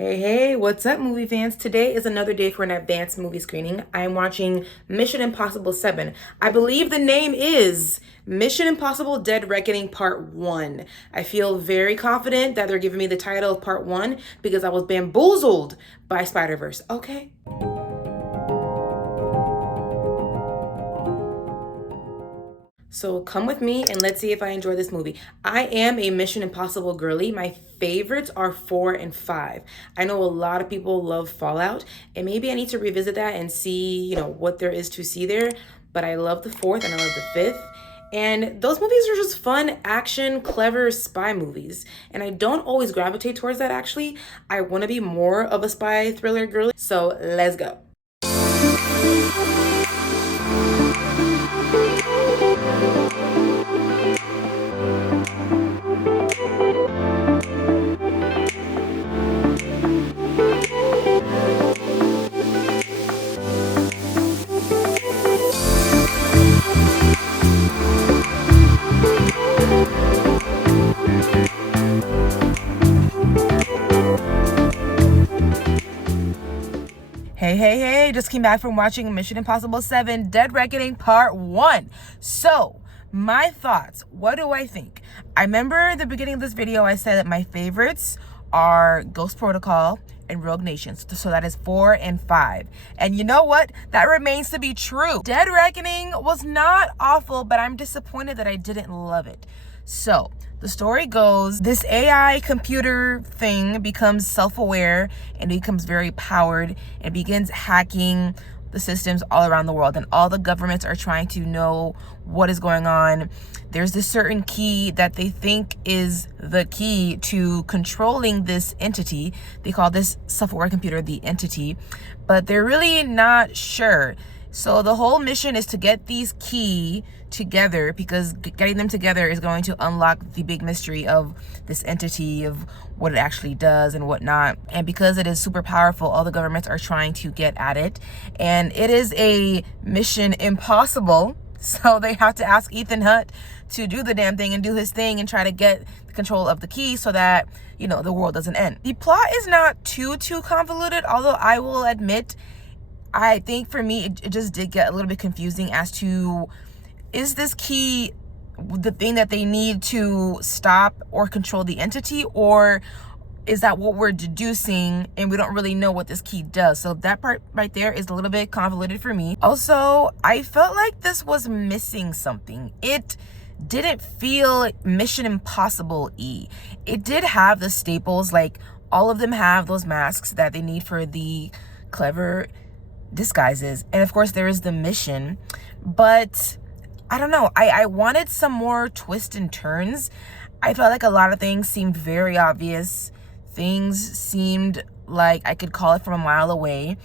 Hey, what's up, movie fans? Today is another day for an advanced movie screening. I'm watching Mission Impossible 7. I believe the name is Mission Impossible Dead Reckoning Part 1. I feel very confident that they're giving me the title of Part 1 because I was bamboozled by Spider-Verse, okay? So come with me and let's see if I enjoy this movie. I am a Mission Impossible girly. My favorites are 4 and 5. I know a lot of people love Fallout, and maybe I need to revisit that and see, what there is to see there. But I love the fourth and I love the fifth. And those movies are just fun, action, clever spy movies. And I don't always gravitate towards that actually. I want to be more of a spy thriller girly. So let's go. Hey, just came back from watching Mission Impossible 7 Dead Reckoning Part 1. So, my thoughts. What do I think? I remember at the beginning of this video, I said that my favorites are Ghost Protocol and Rogue Nation. So that is 4 and 5. And you know what? That remains to be true. Dead Reckoning was not awful, but I'm disappointed that I didn't love it. So, the story goes, this AI computer thing becomes self-aware and becomes very powered and begins hacking the systems all around the world, and all the governments are trying to know what is going on. There's this certain key that they think is the key to controlling this entity. They call this self-aware computer the entity, but they're really not sure. So the whole mission is to get these key together, because getting them together is going to unlock the big mystery of this entity, of what it actually does and whatnot. And because it is super powerful, all the governments are trying to get at it. And it is a mission impossible. So they have to ask Ethan Hunt to do the damn thing and do his thing and try to get the control of the key so that, the world doesn't end. The plot is not too convoluted, although I will admit, I think for me, it just did get a little bit confusing as to, is this key the thing that they need to stop or control the entity, or is that what we're deducing and we don't really know what this key does? So that part right there is a little bit convoluted for me. Also, I felt like this was missing something. It didn't feel Mission Impossible-y. It did have the staples, like all of them have those masks that they need for the clever disguises, and of course there is the mission, but I don't know, I wanted some more twists and turns. I felt like a lot of things seemed very obvious. Things seemed like I could call it from a mile away.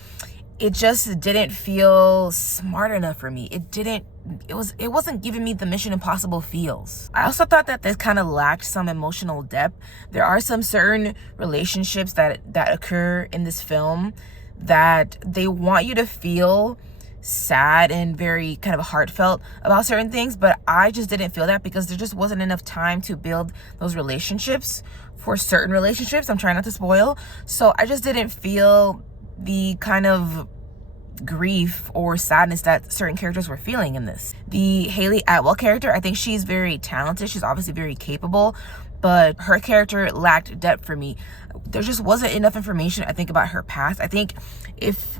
It just didn't feel smart enough for me. It wasn't giving me the Mission Impossible feels. I also thought that this kind of lacked some emotional depth. There are some certain relationships that occur in this film that they want you to feel sad and very kind of heartfelt about certain things, but I just didn't feel that because there just wasn't enough time to build those relationships for certain relationships. I'm trying not to spoil. So I just didn't feel the kind of grief or sadness that certain characters were feeling in this. The Haley Atwell character, I think she's very talented. She's obviously very capable, but her character lacked depth for me. There just wasn't enough information, I think, about her past. I think if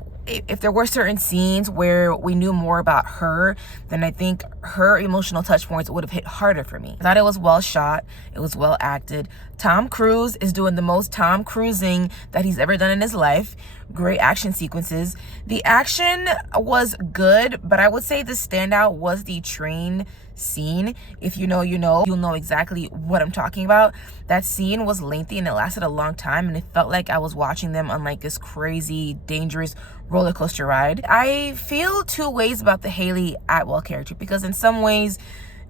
there were certain scenes where we knew more about her, then I think her emotional touch points would have hit harder for me. I thought it was well shot. It was well acted. Tom Cruise is doing the most Tom Cruising that he's ever done in his life. Great action sequences. The action was good, but I would say the standout was the train scene. If you know, you'll know exactly what I'm talking about. That scene was lengthy and it lasted a long time, and it felt like I was watching them on like this crazy, dangerous roller coaster ride. I feel two ways about the Haley Atwell character, because in some ways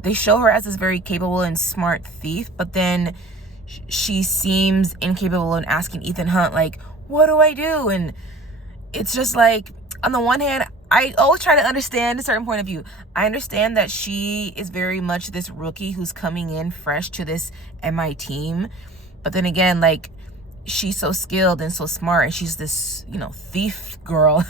they show her as this very capable and smart thief, but then she seems incapable in asking Ethan Hunt, like, what do I do? And it's just like, on the one hand, I always try to understand a certain point of view. I understand that she is very much this rookie who's coming in fresh to this MI team. But then again, like, she's so skilled and so smart, and she's this, you know, thief girl.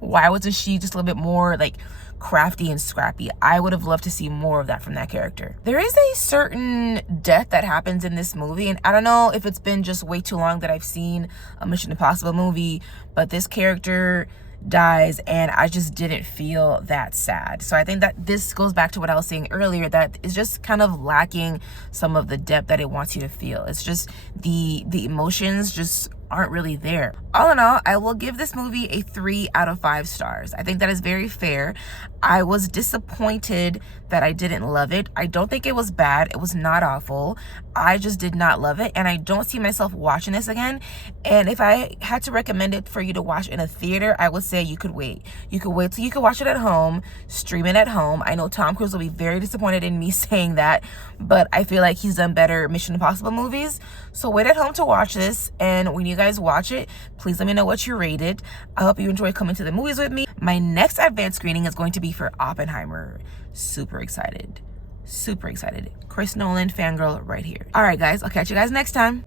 Why wasn't she just a little bit more like crafty and scrappy? I would have loved to see more of that from that character. There is a certain death that happens in this movie, and I don't know if it's been just way too long that I've seen a Mission Impossible movie, but this character dies and I just didn't feel that sad. So I think that this goes back to what I was saying earlier, that it's just kind of lacking some of the depth that it wants you to feel. It's just the emotions just aren't really there. All in all, I will give this movie a 3 out of 5 stars. I think that is very fair. I was disappointed that I didn't love it. I don't think it was bad. It was not awful. I just did not love it, and I don't see myself watching this again. And if I had to recommend it for you to watch in a theater, I would say you could wait. You could wait till you could watch it at home, stream it at home. I know Tom Cruise will be very disappointed in me saying that, but I feel like he's done better Mission Impossible movies. So wait at home to watch this, and when you guys watch it, please let me know what you rated. I hope you enjoy coming to the movies with me. My next advanced screening is going to be for Oppenheimer. Super excited. Super excited. Chris Nolan fangirl right here. All right, guys, I'll catch you guys next time.